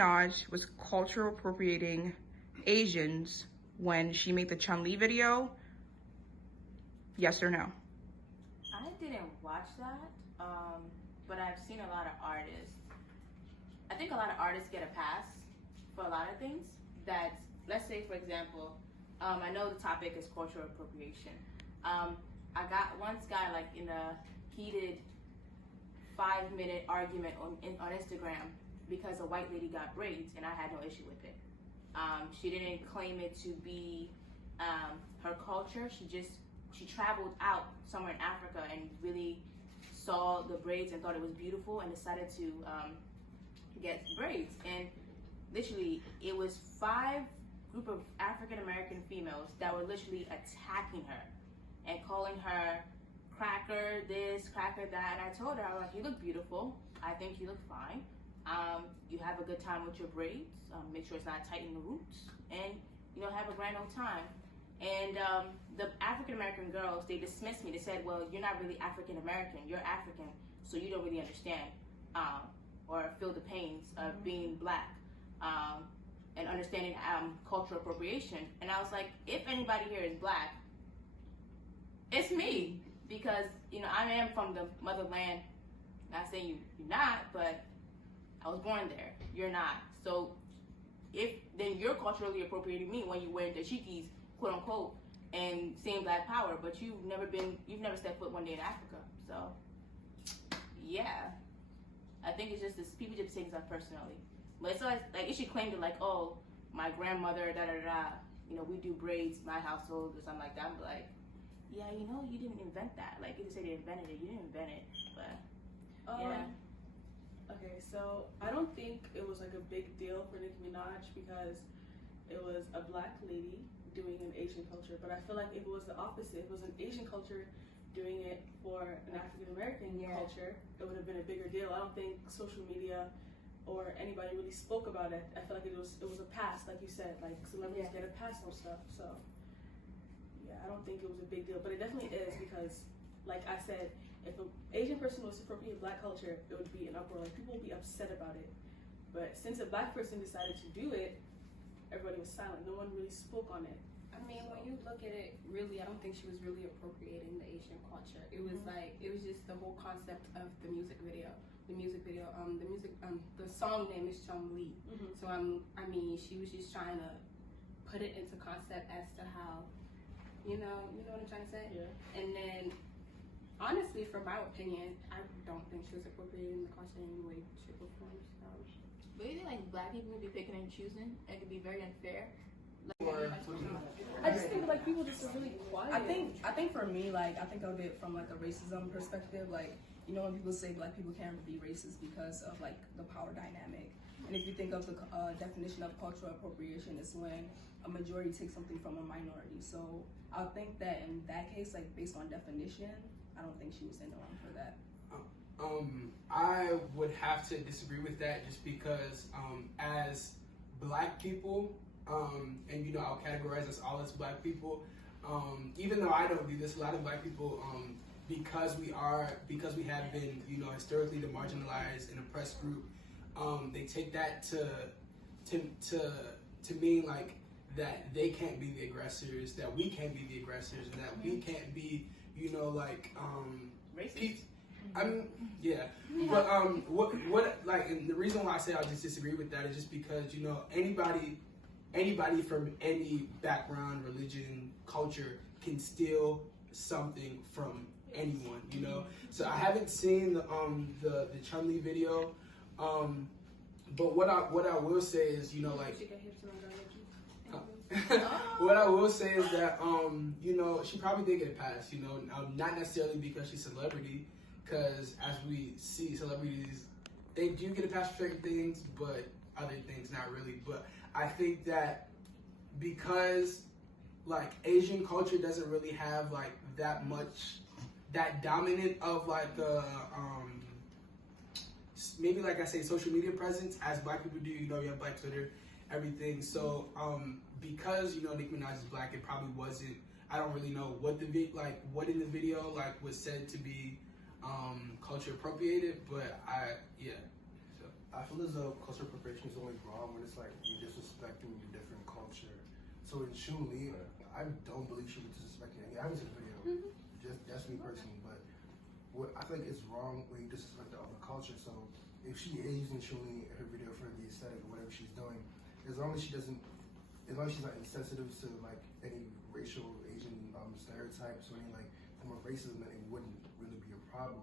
Minaj was cultural appropriating Asians when she made the Chun-Li video? Yes or no? I didn't watch that, but I've seen a lot of artists. I think a lot of artists get a pass for a lot of things. That, let's say, for example, I know the topic is cultural appropriation. I once got like in a heated 5-minute argument on Instagram because a white lady got braids, and I had no issue with it. She didn't claim it to be her culture. She traveled out somewhere in Africa and really saw the braids and thought it was beautiful and decided to get braids. And literally, it was 5 group of African American females that were literally attacking her and calling her cracker this, cracker that. And I told her, I was like, you look beautiful. I think you look fine. You have a good time with your braids. Make sure it's not tight in the roots, and have a grand old time. And the African American girls, they dismissed me. They said, well, you're not really African American. You're African, so you don't really understand or feel the pains of being black and understanding cultural appropriation. And I was like, if anybody here is black, it's me, because I am from the motherland. Not saying you're not, but I was born there. You're not. So then you're culturally appropriating me when you're wearing dashikis, quote unquote, and saying black power, but you've never stepped foot one day in Africa. So yeah, I think it's just this, people just take stuff personally. But it's like if she claimed it like, oh, my grandmother, da da da, we do braids, my household, or something like that. I'm like, yeah, you didn't invent that. Like, you just say they invented it, you didn't invent it. But yeah. Okay, so I don't think it was like a big deal for Nicki Minaj because it was a black lady doing an Asian culture. But I feel like if it was the opposite, if it was an Asian culture doing it for an African American culture, it would have been a bigger deal. I don't think social media or anybody really spoke about it. I feel like it was a pass, like you said, like celebrities get a pass on stuff. So yeah, I don't think it was a big deal, but it definitely is, because like I said, if an Asian person was appropriating black culture, it would be an uproar. Like, people would be upset about it. But since a black person decided to do it, everybody was silent. No one really spoke on it. I mean, when you look at it, really, I don't think she was really appropriating the Asian culture. It was it was just the whole concept of the music video. The song name is Chun-Li. So I mean, she was just trying to put it into concept as to how, you know what I'm trying to say? Yeah. And then, honestly, from my opinion, I don't think she was appropriating the culture in any way, shape, or form. So. But you think like black people would be picking and choosing? It could be very unfair. I just think like people just are really quiet. I think for me, like, I think of it from like a racism perspective. Like, when people say black people can't be racist because of like the power dynamic. And if you think of the definition of cultural appropriation, it's when a majority takes something from a minority. So I think that in that case, like based on definition, I don't think she was in the wrong for that. I would have to disagree with that, just because as black people, and I'll categorize us all as black people, even though I don't do this, a lot of black people, because we have been historically the marginalized and oppressed group, they take that to mean like that they can't be the aggressors, that we can't be the aggressors, and that we can't be racist. But what like, and the reason why I say I just disagree with that is just because anybody from any background, religion, culture can steal something from anyone, So I haven't seen the Chun-Li video, but what I will say is, what I will say is that she probably did get a pass, not necessarily because she's a celebrity, because as we see, celebrities, they do get a pass for certain things, but other things not really. But I think that because like Asian culture doesn't really have like that dominant of like maybe like I say social media presence as black people do. You have Black Twitter, everything. So because Nicki Minaj is black, it probably wasn't. I don't really know what what in the video was said to be culture appropriated, but So I feel as though cultural appropriation is only wrong when it's like you're disrespecting a different culture. So in Chun-Li, I don't believe she was disrespecting any. I haven't seen the video. Just that's me personally, but what I think is wrong when you disrespect the other culture. So if she is using Chun-Li in her video for the aesthetic or whatever she's doing, as long as she doesn't, as long as she's not insensitive to like any racial Asian stereotypes or any like form of racism, then it wouldn't really be a problem.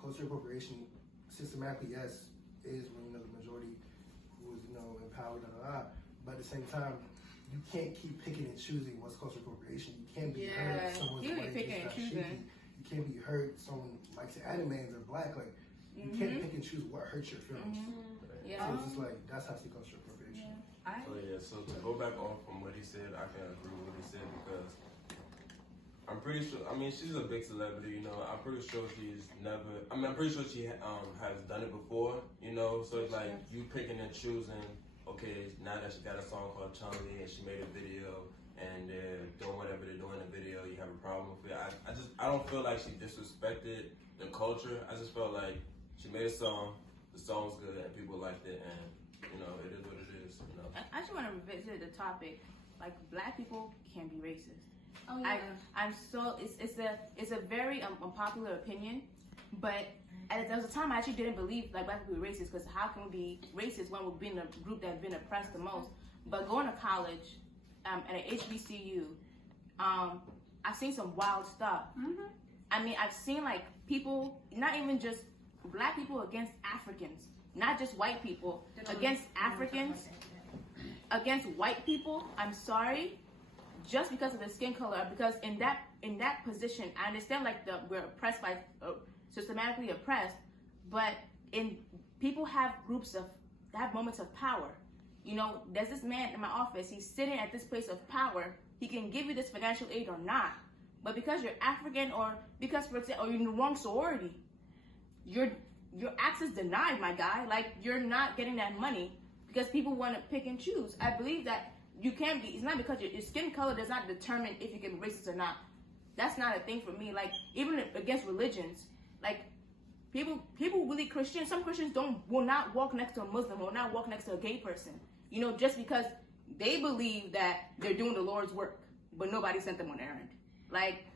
Cultural appropriation, systematically, yes, is when the majority who is empowered, but at the same time, you can't keep picking and choosing what's cultural appropriation. You can't be hurt someone's white is not shaky. You can't be hurt someone likes anime and they're black. Like you can't pick and choose what hurts your feelings. So it's just like that's how I see cultural appropriation. So to go back on from what he said, I can agree with what he said because I'm pretty sure. I mean, she's a big celebrity, I'm pretty sure she's never. I'm pretty sure she has done it before, So it's like you picking and choosing. Okay, now that she got a song called Chun-Li and she made a video and they're doing whatever they're doing in the video, you have a problem with it. I don't feel like she disrespected the culture. I just felt like she made a song, the song was good and people liked it, and it is what it is. I just want to revisit the topic. Like, black people can be racist. Oh yeah. I'm so it's a very unpopular opinion, but there was a time I actually didn't believe like black people were racist, because how can we be racist when we've been a group that's been oppressed the most? But going to college at an HBCU, I've seen some wild stuff. I mean, I've seen like people, not even just black people against Africans, not just white people against Africans, against white people. I'm sorry, just because of the skin color. Because in that position, I understand like we're oppressed by. Systematically oppressed, but people have moments of power. There's this man in my office, he's sitting at this place of power, he can give you this financial aid or not, but because you're African or because, for example, or you're in the wrong sorority, your access denied, my guy. Like, you're not getting that money because people want to pick and choose. I believe that you can be, it's not because your skin color does not determine if you can be racist or not. That's not a thing for me. Like, even against religions, like, people really Christians, some Christians will not walk next to a Muslim, will not walk next to a gay person, just because they believe that they're doing the Lord's work, but nobody sent them on an errand. Like,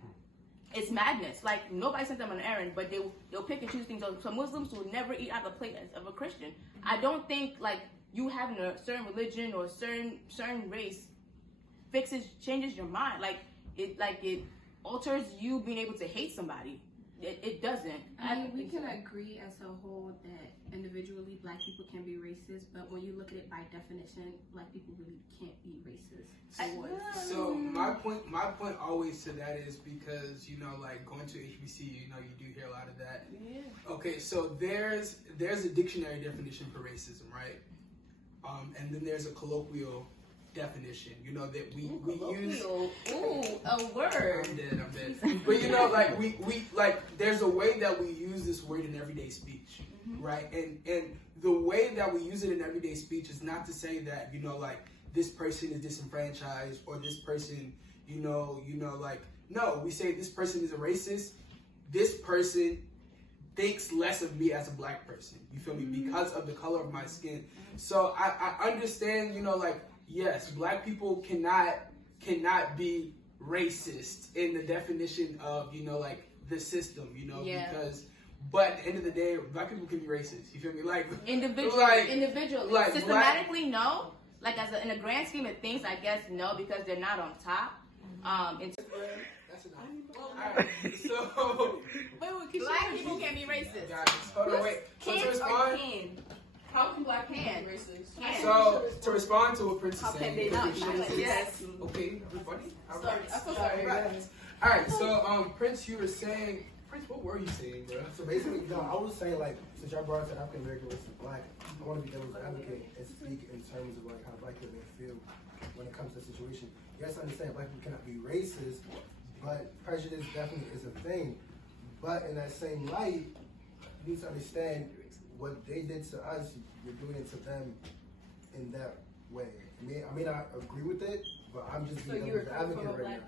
it's madness. Like, nobody sent them on an errand, but they'll pick and choose things. So Muslims will never eat out of the plate of a Christian. I don't think like you having a certain religion or certain race changes your mind. Like it alters you being able to hate somebody. It doesn't. I mean, we can agree as a whole that individually black people can be racist, but when you look at it by definition, black people really can't be racist. So my point always to that is because like going to HBCU, you do hear a lot of that. Yeah. Okay, so there's a dictionary definition for racism, right? And then there's a colloquial definition, that we use. Ooh, a word. I'm dead. But like we like there's a way that we use this word in everyday speech, right? And the way that we use it in everyday speech is not to say that like this person is disenfranchised or this person, like, no, we say this person is a racist. This person thinks less of me as a black person. You feel me? Because of the color of my skin. So I understand, like, yes, black people cannot be racist in the definition of, like the system, because, but at the end of the day, black people can be racist. You feel me? Like individually, like systematically, no. Like in a grand scheme of things, I guess no, because they're not on top. That's enough. Alright, so black people can be racist. Guys, hold on, wait. So to respond, how can black people be racist? So to respond to what Prince is How saying, can they not? yes. Okay, everybody. Sorry, I'm so sorry. All right, so Prince, you were saying, Prince, what were you saying, bro? So basically, I was saying, like, since y'all brought up the African American versus black, I want to be devil's advocate and speak in terms of like how black people feel when it comes to the situation. Yes, I understand black people cannot be racist, but prejudice definitely is a thing. But in that same light, you need to understand what they did to us, you're doing it to them in that way. I may not agree with it, but I'm just being devil's advocate right now.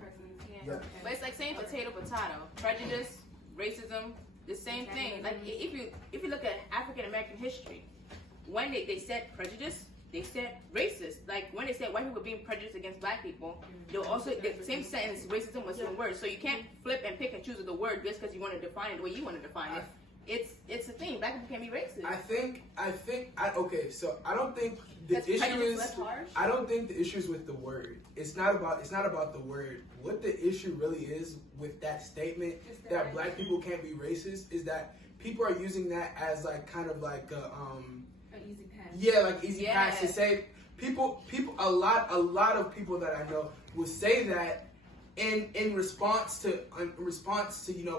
Yeah. But it's like saying potato. Prejudice, racism, the same thing. Like if you look at African American history, when they said prejudice, they said racist. Like when they said white people being prejudiced against black people, they'll also the same sentence, racism was one word. So you can't flip and pick and choose the word just because you want to define it the way you want to define it. It's a thing. Black people can't be racist. Okay, so I don't think the issue is. I don't think the issue is with the word. It's not about the word. What the issue really is with that statement that black people can't be racist is that people are using that as like kind of like An easy pass. Yeah, like easy pass to say. People. A lot of people that I know will say that in response to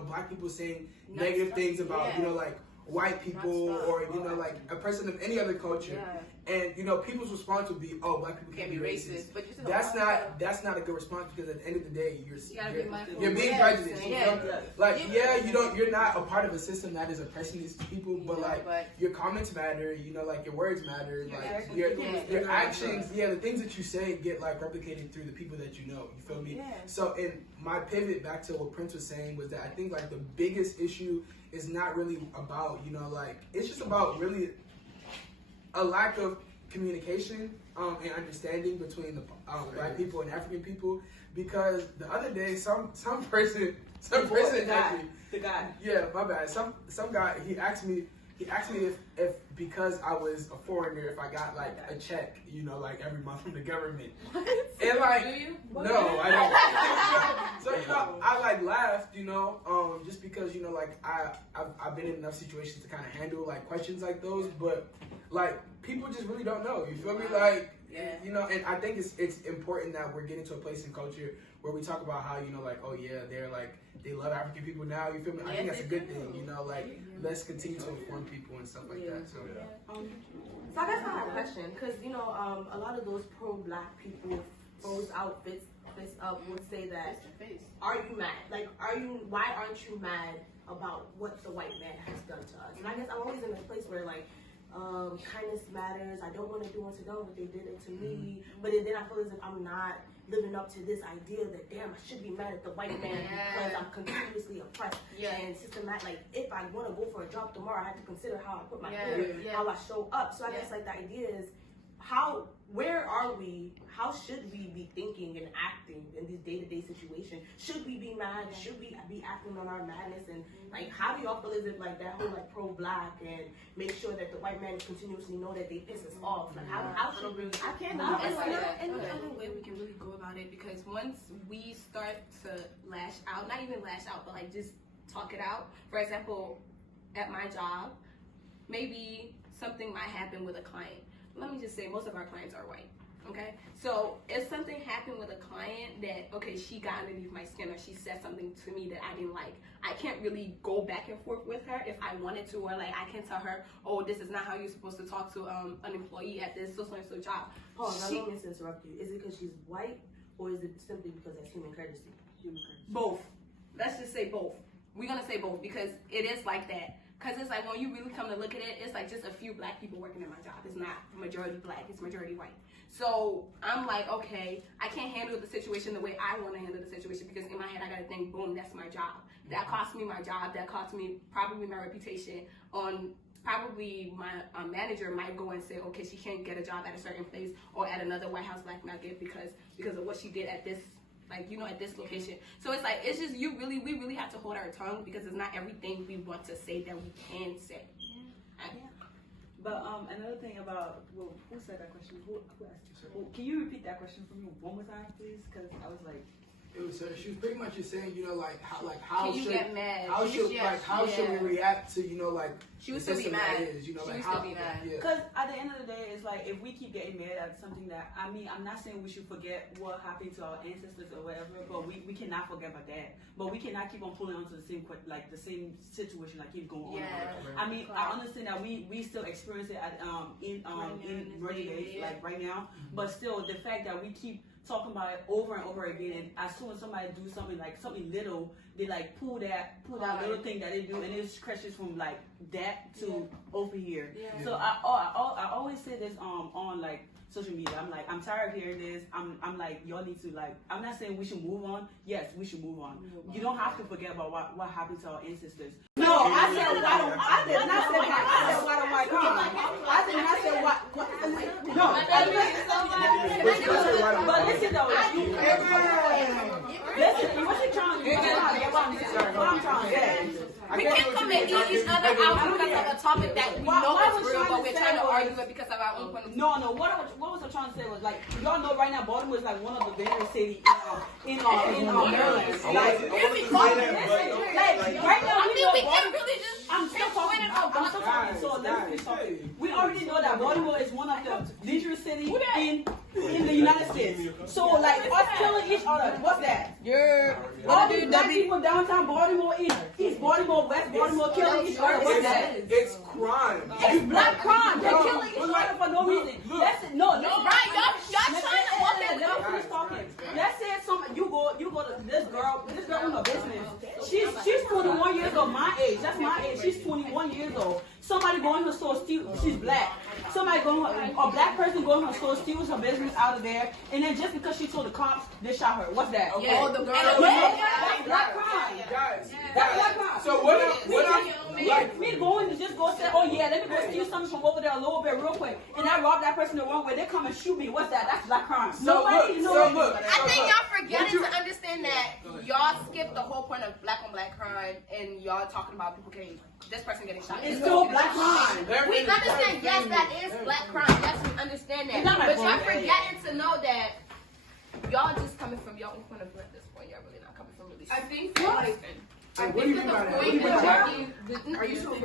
black people saying negative things about like white people or like a person of any other culture, and people's response would be, oh, black people can't be racist. But that's not a good response, because at the end of the day you're being prejudiced. You're not a part of a system that is oppressing these people, but your comments matter, like your words matter, like your actions, the things that you say get like replicated through the people that you know. You feel me? So in my pivot back to what Prince was saying was that I think like the biggest issue is not really about, it's just about really a lack of communication and understanding between the black people and African people. Because the other day, some person actually, the guy. Yeah, my bad. Some guy, he asked me if because I was a foreigner, if I got like a check, like every month from the government. And like, no, I don't. So I like laughed, just because like I've been in enough situations to kind of handle like questions like those, but like people just really don't know. You feel me? Like, and I think it's important that we're getting to a place in culture where we talk about how like, oh yeah, they're like, they love African people now. You feel me? I think that's a good thing. Like let's continue to inform people and stuff like that. So So I guess I have a question, because a lot of those pro-black people, those outfits would say that, are you mad? Like, why aren't you mad about what the white man has done to us? And I guess I'm always in a place where like, kindness matters. I don't want to do unto them what they did it to me. But then I feel as if I'm not living up to this idea that, damn, I should be mad at the white man because I'm continuously oppressed and systematic. Like, if I want to go for a job tomorrow, I have to consider how I put my foot, how I show up. So I guess like the idea is, where are we? How should we be thinking and acting in these day-to-day situations? Should we be mad? Should we be acting on our madness? And like, how do y'all feel as if like that whole like pro-black and make sure that the white man continuously know that they piss us off? Like, how should we? I can't know. And the other way we can really go about it, because once we start to lash out, not even lash out, but like just talk it out. For example, at my job, maybe something might happen with a client. Let me just say, most of our clients are white, okay? So if something happened with a client that, okay, she got underneath my skin or she said something to me that I didn't like, I can't really go back and forth with her if I wanted to, or like I can tell her, oh, this is not how you're supposed to talk to an employee at this so-and-so job. Pause, I don't mean to interrupt you. Is it because she's white, or is it simply because that's human courtesy? Both. Let's just say both. We're gonna say both, because it is like that. Because it's like, when you really come to look at it, it's like just a few black people working in my job. It's not majority black, it's majority white. So I'm like, okay, I can't handle the situation the way I want to handle the situation, because in my head I gotta think, boom, that's my job. That cost me my job, that cost me probably my reputation. Probably my manager might go and say, okay, she can't get a job at a certain place or at another White House Black Nugget because of what she did at this, like, at this location. So it's like, it's just, we really have to hold our tongue, because it's not everything we want to say that we can say. But another thing about, who said that question? Who asked it? Can you repeat that question for me one more time, please? Because I was like, she was pretty much just saying, how Can you get mad? How should we react to, she would still be mad. She would still be mad. Because at the end of the day, it's like, if we keep getting mad at something that, I mean, I'm not saying we should forget what happened to our ancestors or whatever, but we cannot forget about that. But we cannot keep on pulling onto the same situation, like keep going on. I mean, I understand that we still experience it in emerging days, like right now, but still the fact that we keep talking about it over and over again, and as soon as somebody do something little, they like pull that little thing that they do, and it stretches from like that to over here. So I always say this on like social media. I'm like, I'm tired of hearing this. I'm like, y'all need to like, I'm not saying we should move on. Yes, we should move on. You don't have to forget about what happened to our ancestors. No, I said white on. I did not say white. I said white on white crime. I did not say white. No. But listen though, listen. What you trying to do? What I'm trying to say. We can't come and eat each other out because of a topic that we know is real, but we're trying to argue it because of our own point of view. No. What was I trying to say was like, y'all know right now Baltimore is like one of the biggest cities in Maryland. Like right now we know Baltimore. I'm still talking. So let me finish talking. We already know that Baltimore is one of the dangerous cities in the United States. So like us killing each other, what's that? All these black people downtown Baltimore, East Baltimore, West Baltimore killing each other. What's that? It's crime. It's black crime. They're killing each other for no reason. Right, y'all trying to walk that. Let me finish talking. Let's say you go to this girl in her business. She's 21 years old, my age. That's my age. She's 21 years old. Somebody going to her store steal. She's black. A black person going to her store steals her business out of there, and then just because she told the cops, they shot her. What's that? Okay. Oh, the girl. That's black crime. Guys. That's black crime. So Me going to just go say, oh yeah, let me go steal something from over there a little bit real quick, and I rob that person the wrong way. They come and shoot me. What's that? That's black crime. I think y'all forgetting to understand that y'all skipped the whole point of black on black crime, and y'all talking about people getting this person getting shot. It's still black crime. We understand, yes, that is black crime. Yes, we understand that. But y'all forgetting to know that y'all just coming from your own point of view at this point. Y'all really not coming from really. I think that, like, what do you mean by that? Are you sure? I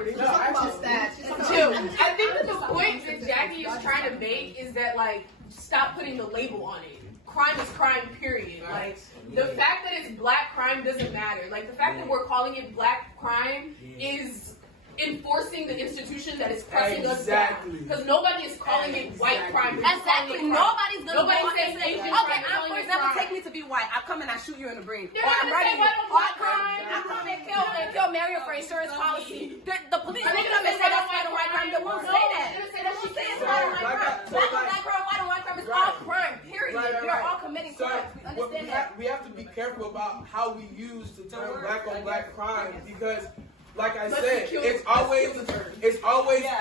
think that the point that Jackie is trying to make is that, like, stop putting the label on it. Crime is crime, period. Like, the fact that it's black crime doesn't matter. Like, the fact that we're calling it black crime is enforcing the institution that is pressing us down. Because nobody is calling it white crime. Exactly. Nobody's gonna say say, Asian okay, crime. for example, take me to be white. I come and I shoot you in the brain. They're Or not I'm gonna writing say white on black crime. I come and kill Mario for insurance policy. The police will come and say that's white on white crime. They won't say that. They won't say it's white on white crime. Black on black crime, white on white crime is all crime, period. You're all committing crimes. We understand that. We have to be careful about how we use the term black on black crime because, like I said, it's always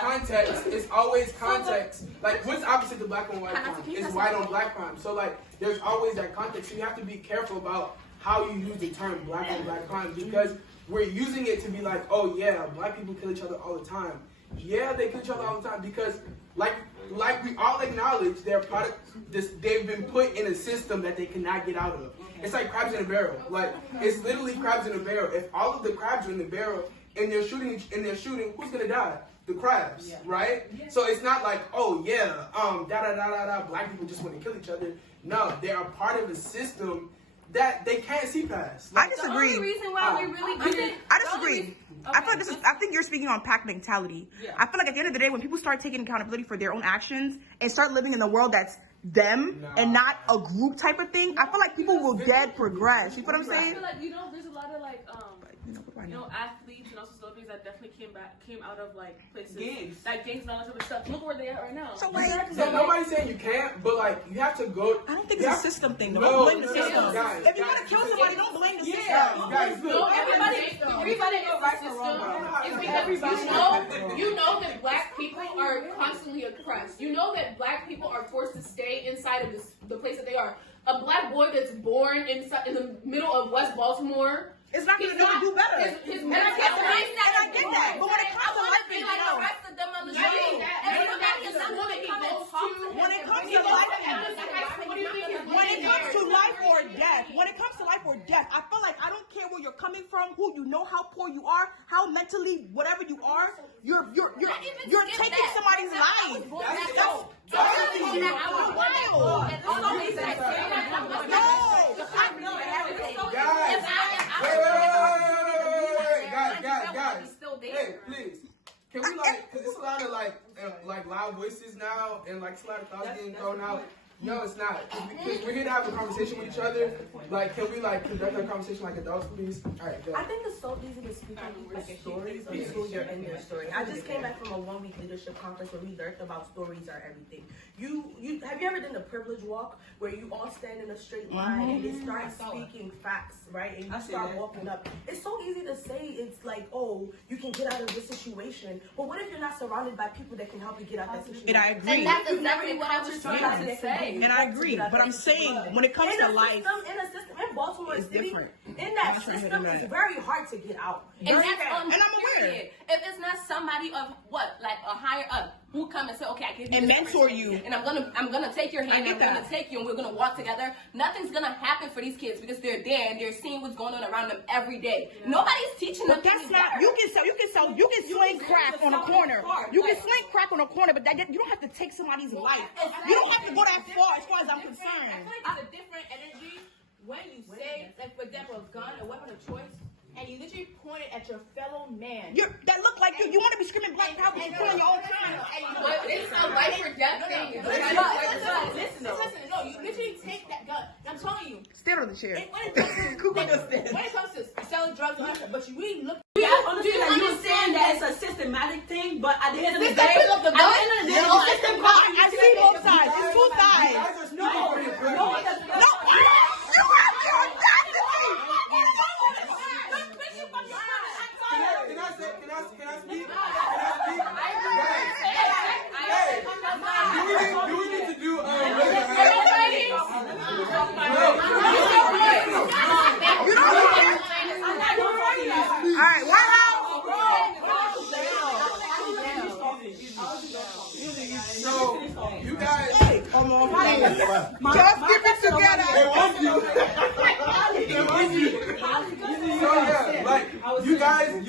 context. It's always context. Like, what's opposite to black on white crime? It's white on black crime. So, like, there's always that context. So you have to be careful about how you use the term black on black crime because we're using it to be like, oh yeah, black people kill each other all the time. Yeah, they kill each other all the time because, like we all acknowledge, they've been put in a system that they cannot get out of. It's like crabs in a barrel. Like, it's literally crabs in a barrel. If all of the crabs are in the barrel and they're shooting, who's gonna die? The crabs, right? So it's not like, oh yeah, black people just want to kill each other. No, they are part of a system that they can't see past. I disagree. The only reason why we really couldn't. I disagree. I feel like I think you're speaking on pack mentality. I feel like at the end of the day, when people start taking accountability for their own actions and start living in the world that's them and not a group type of thing, I feel like people will progress. You know what I'm saying? I feel like, there's a lot of like athletes and also celebrities that definitely came out of like places like gangs and all that type of stuff. Look where they are right now. So like, so nobody's saying you can't, but like you have to go. I don't think it's a system thing though. Don't blame the system. If you want to kill somebody, don't blame the system. Guys, look. Everybody is right or wrong. It's because you know that black people are constantly oppressed. You know that black people are forced to stay inside of the place that they are. A black boy that's born in the middle of West Baltimore. It's not going to do better. His and I get that. But when it comes to life, like the rest of them on the street, when it comes to life or death, I feel like I don't care where you're coming from, who you know, how poor you are, how mentally whatever you are, you're taking somebody's life. Guys, hey, please. Can we because it's a lot of like loud voices now and like a lot of thoughts getting thrown out. No, it's not. Because we're here to have a conversation with each other. Like, can we conduct a conversation like adults, please? All right, go. I think it's so easy to speak on people's stories until you're in their story. I just came back from a 1-week leadership conference where we learned about stories are everything. You have you ever done the privilege walk where you all stand in a straight line and they start speaking facts, right? And you start walking up. It's so easy to say it's like, oh, you can get out of this situation. But what if you're not surrounded by people that can help you get out of that situation? And I agree. And that's exactly what I was trying to say. And I agree. But I'm saying when it comes to life, in a system in Baltimore it's City, different. in that system, it's very hard to get out. And that's And I'm aware. If it's not somebody of what, like a higher up, who come and say, okay, I give you And this mentor person, you. and I'm gonna take your hand, I'm gonna take you, and we're gonna walk together. Nothing's gonna happen for these kids because they're there and they're seeing what's going on around them every day. Nobody's teaching them. But that's not. You can sling crack on a corner. You can sling crack on a corner, but you don't have to take somebody's life. You don't have to go that far, as far as I'm concerned. I feel like it's a different energy when you say, like, for example, a gun, a weapon of choice, and you literally point it at your fellow man. That look like you want to be screaming Black Power and pulling your own time. But it's a life or death thing. Listen, no, you literally take that gun. I'm telling you. Stand on the chair. When it comes to selling drugs, but you really look. Yeah, I understand that you were saying that it's a systematic thing, but at the end of the day, I see both sides. It's two sides. No. Can I speak? Do we need to do All right, White House. So, you guys, Come on, please. Just keep it together. So yeah, like you guys are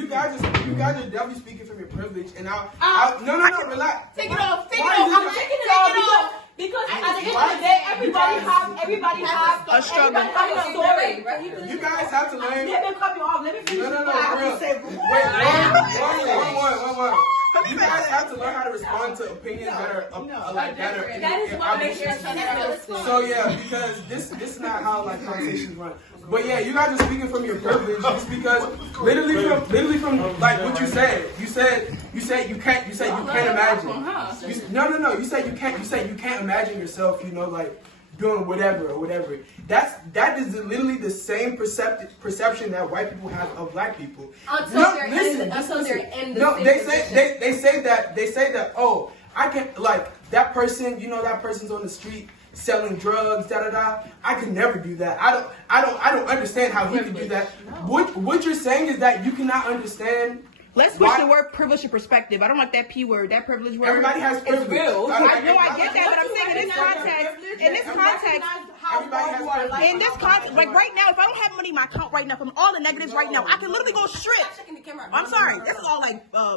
definitely speaking from your privilege, and no, relax. Take it off. I'm taking it off because at the end of the day, everybody has a struggle. Everybody has a story. You guys have to learn. Let me cut you off. Let me finish. No, what I have to say. Wait, one. You guys have to learn how to respond to opinions that are better. That is what makes sense. So yeah, because this is not how conversations run. But yeah, you guys are speaking from your privilege. It's because literally from like what you said. You said you can't imagine. No. You said you can't imagine yourself. Doing whatever. That is literally the same perception that white people have of Black people. Until they're in the No, they say that. Oh, I can that person. That person's on the street selling drugs. I could never do that. I don't understand how he could do that. What you're saying is that you cannot understand. Let's switch the word privilege to perspective. I don't like that P word, that privilege word. Everybody has privilege. It's real. I get that, but I'm saying in this context, like right now, if I don't have money in my account right now, from all the negatives right now, I can literally go strip. I'm sorry, this is all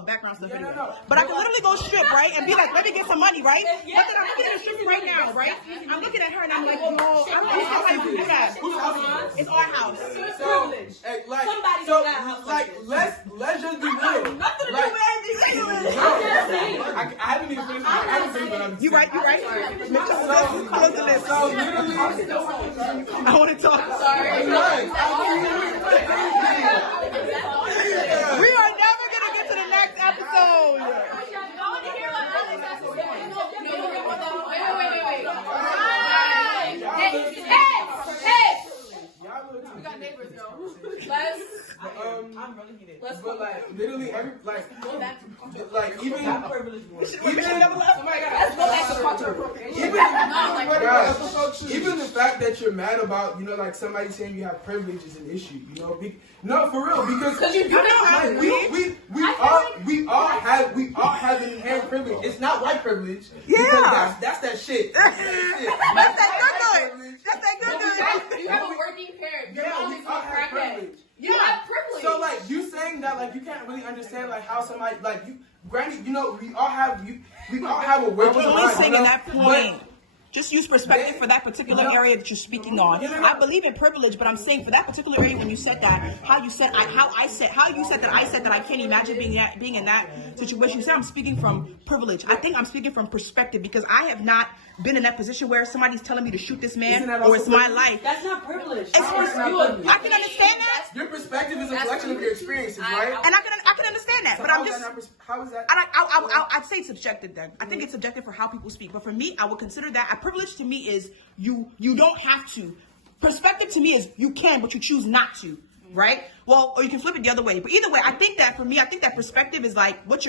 background stuff anyway. But I can literally go strip, right, and be like, let me get some money, right? But then I'm looking at the strip right now, right? I'm looking at her and I'm like, yo, I don't know how I do that. It's our house. Let's just be real. Nothing to do with anything. I haven't even finished. But I'm You right. Close the list. So literally, I want to talk. I'm sorry. We are never gonna get to the next episode. I want to hear what Alex has to say. Hey! We got neighbors, though. I'm really heated. Let's go. Literally even let's go back to cultural appropriation. Even the fact that you're mad about, somebody saying you have privilege is an issue. No, for real, because we all have an inherent privilege. It's not white privilege. Yeah, that's that shit. That's that good. You have a working parent. Yeah, we all have privilege. You have privilege. So you saying that you can't really understand how somebody granted we all have a working mind. We're only saying that point. just use perspective for that particular area that you're speaking on. I believe in privilege, but I'm saying for that particular area when you said that, how you said that I can't imagine being in that situation. You said I'm speaking from privilege. I think I'm speaking from perspective because I have not been in that position where somebody's telling me to shoot this man or it's my life. That's not privilege. I can understand that. Your perspective is a collection of your experiences, right? And I can understand that, So but I'm just. How is that? I'd say it's subjective then. I think it's subjective for how people speak. But for me, I would consider that a privilege to me is you don't have to. Perspective to me is you can, but you choose not to. Right? Well, or you can flip it the other way. But either way, I think that for me, I think that perspective is like what.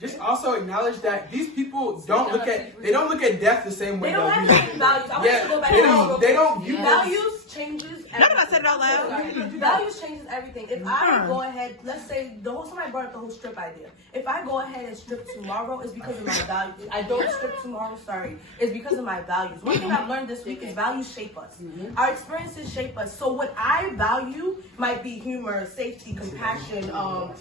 Just also acknowledge that these people don't look at death the same way. They don't have the same values. I want to go back they don't view values changes. None of us said it out loud. Values changes everything. If I go ahead, let's say somebody brought up the whole strip idea. If I go ahead and strip tomorrow, it's because of my values. I don't strip tomorrow, sorry. It's because of my values. One thing I've learned this week is values shape us. Our experiences shape us. So what I value might be humor, safety, compassion,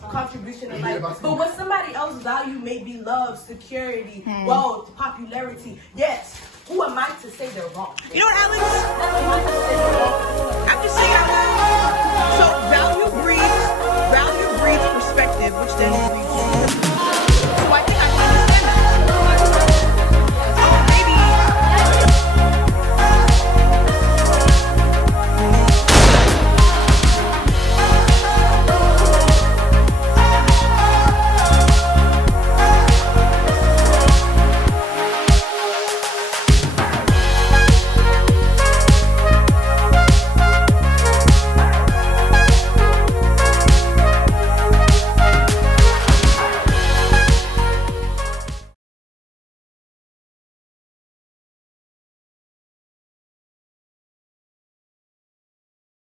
contribution in life. But what somebody else value may be love, security, wealth, popularity. Yes. Who am I to say they're wrong? You know what, Alex?